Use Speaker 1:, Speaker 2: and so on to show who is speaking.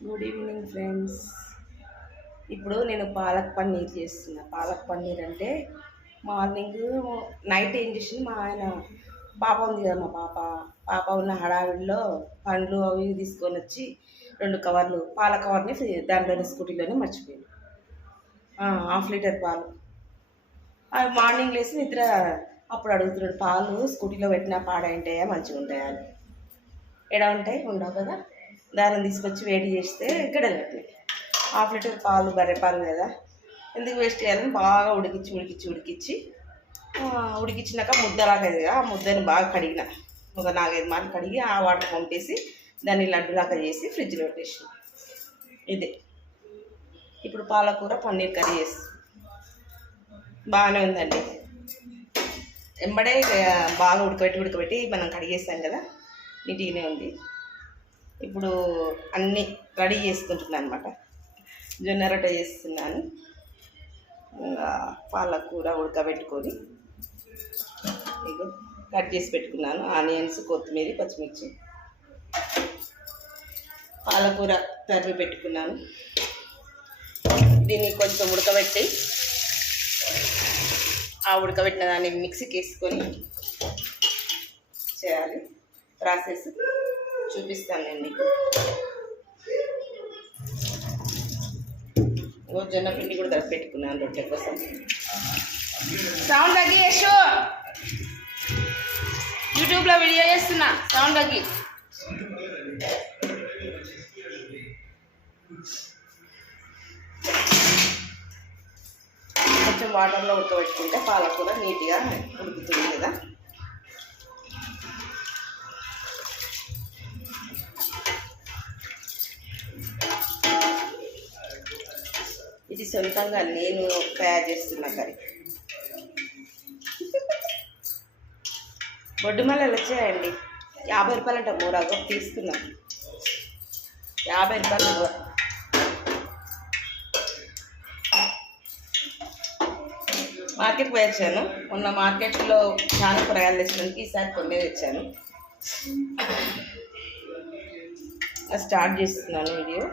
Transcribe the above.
Speaker 1: Good evening friends ఇప్పుడు నేను పాలక్ పన్నీర్ చేస్తున్నా. పాలక్ పన్నీర్ అంటే మార్నింగ్ నైట్ ఏం చేసింది? మా ఆయన పాప ఉంది కదా మా పాప. పాప ఉన్న హడావిడిలో పండ్లు అవి తీసుకొని వచ్చి రెండు కవర్లు పాల కవర్ని దాంట్లోనే స్కూటీలోనే మర్చిపోయాను హాఫ్ లీటర్ పాలు. అవి మార్నింగ్ లేచి నిద్ర అప్పుడు అడుగుతున్నాడు పాలు స్కూటీలో పెట్టినా పాడైంటాయా? మంచిగా ఉంటాయా అని. ఎడ ఉంటాయి? ఉండవు కదా? దాన్ని తీసుకొచ్చి వేడి చేస్తే ఇక్కడ హాఫ్ లీటర్ పాలు బర్రె పాలు కదా. ఎందుకు వేస్ట్ చేయాలని బాగా ఉడికిచ్చి ఉడికిచ్చి ఉడికిచ్చి ఉడికించినాక ఉడికిచ్చినాక ముద్దలాగా కదా, ఆ ముద్దని బాగా కడిగిన. ఒక నాలుగైదు మార్లు కడిగి ఆ వాటర్ పంపేసి దాన్ని లడ్డులాగా చేసి ఫ్రిడ్జ్లో పెట్టేసిన. ఇదే. ఇప్పుడు పాలకూర పన్నీర్ కర్రీ చేసి బాగానే ఉందండి. ఎంబడే బాగా ఉడకబెట్టి ఉడకబెట్టి మనం కడిగేస్తాం కదా. నీట్గానే ఉంది. ఇప్పుడు అన్నీ రెడీ చేసుకుంటున్నాను అనమాట జొన్న రొట్టె చేస్తున్నాను. పాలకూర ఉడకబెట్టుకొని ఇగో కట్ చేసి పెట్టుకున్నాను. ఆనియన్స్ కొత్తిమీర పచ్చిమిర్చి. పాలకూర తరిగి పెట్టుకున్నాను. దీన్ని కొంచెం ఉడకబెట్టి ఆ ఉడకబెట్టిన దాన్ని మిక్సీకి వేసుకొని చేయాలి. ప్రాసెస్. చూపిస్తాను నేను మీకు ఓ జొన్న పిండి కూడా కలిపి పెట్టుకున్నాను రొట్టె కోసం. సౌండ్ తగ్గి యశు యూట్యూబ్లో వీడియో చేస్తున్నా సౌండ్ తగ్గి. కొంచెం వాటర్లో ఉడకబెట్టుకుంటే పాలకూర నీట్గా ఉడుకుతుంది కదా. ఇది సొంతంగా నేను తయారు చేస్తున్న కర్రీ. బొడ్డుమల్లలు వచ్చాయండి. యాభై రూపాయలు అంట మూడగో తీసుకున్నాం. యాభై రూపాయలు మూర. మార్కెట్కి పోయి వచ్చాను. మొన్న మార్కెట్లో చాలా కూరగాయలు తెచ్చినందుకు ఈసారి కొన్ని తెచ్చాను. స్టార్ట్ చేస్తున్నాను వీడియో.